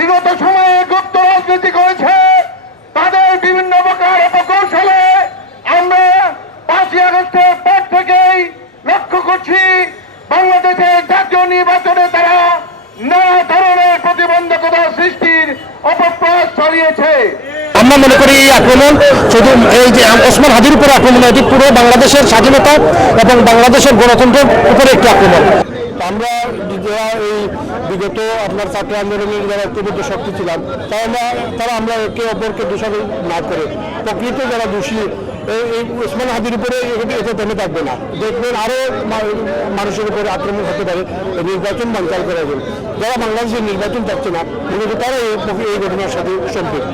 বিগত সময়ে গুপ্ত রাজনীতি করেছে, তাদের বিভিন্ন প্রকার অপকৌশলে আমরা পাঁচই আগস্টের পর থেকেই লক্ষ্য করছি, বাংলাদেশের জাতীয় নির্বাচনে তারা নানা ধরনের প্রতিবন্ধকতা সৃষ্টির অপপ্রয়াস চালিয়েছে। আমরা মনে করি এই আক্রমণ শুধু এই যে ওসমান হাদির উপর আক্রমণ এটি পুরো বাংলাদেশের স্বাধীনতা এবং বাংলাদেশের গণতন্ত্রের উপরে একটি আক্রমণ। যারা এই বিগত আপনার ছাত্র আন্দোলনের যারা ঐক্যবদ্ধ শক্তি ছিলাম, তারা আমরা তারা আমরা একে অপরকে দোষারোপ না করে প্রকৃত যারা দোষী, এই ওসমান হাদির উপরে এটা থেমে থাকবে না। দেখবেন আরও মানুষের উপরে আক্রমণ হতে পারে নির্বাচন বাঞ্চাল করা যাবে যারা বাংলাদেশের নির্বাচন চাচ্ছে না, মূলত তারা এই এই ঘটনার সাথে সম্পৃক্ত।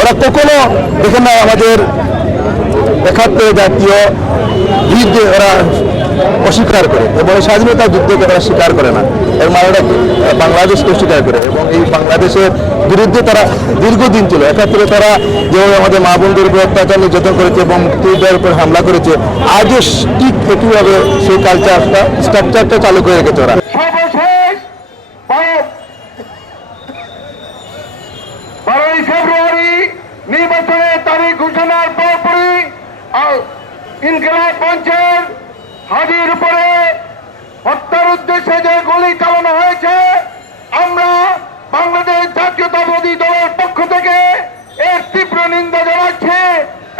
ওরা কখনো দেখেন না আমাদের একাত্তর জাতীয় যুদ্ধে ওরা অস্বীকার করে এবং এই স্বাধীনতা যুদ্ধকে ওরা স্বীকার করে না। এর ওরা বাংলাদেশকে স্বীকার করে এবং এই বাংলাদেশের বিরুদ্ধে তারা দীর্ঘদিন ছিল। একাত্তরে তারা যেভাবে আমাদের মা বোনদের উপর অত্যাচার, নির্যাতন করেছে এবং মুক্তিযোদ্ধার উপর হামলা করেছে, আজও ঠিক একইভাবে সেই কালচারটা স্ট্রাকচারটা চালু করে রেখেছে ওরা। নির্বাচনের তারিখ ঘোষণার পরপরই ইনকিলাব মঞ্চের হাজির উপরে হত্যার উদ্দেশ্যে যে গুলি চালানো হয়েছে, আমরা বাংলাদেশ জাতীয়তাবাদী দলের পক্ষ থেকে এর তীব্র নিন্দা জানাচ্ছি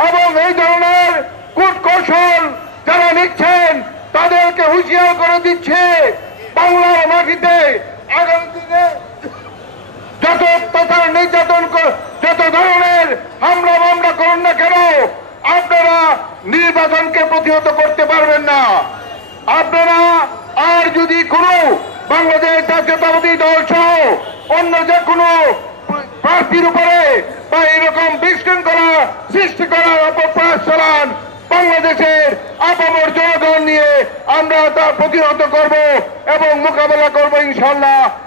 এবং এই ধরনের কূটকৌশল যারা নিচ্ছেন, তাদেরকে হুঁশিয়ার করে দিচ্ছে, বাংলার মাটিতে আগামী দিনে যত অত্যাচার নির্যাতন যত ধরনের হামলা মামলা করুন না কেন, আপনারা নির্বাচনকে প্রতিহত করতে পারবেন না। আপনারা আর যদি কোনো বাংলাদেশ জাতীয়তাবাদী দল সহ অন্য যে কোনো প্রার্থীর উপরে বা এরকম বিশৃঙ্খলা সৃষ্টি করার অপপ্রয়াস চালান, বাংলাদেশের আপামর জনগণ নিয়ে আমরা তা প্রতিহত করব এবং মোকাবেলা করব ইনশাল্লাহ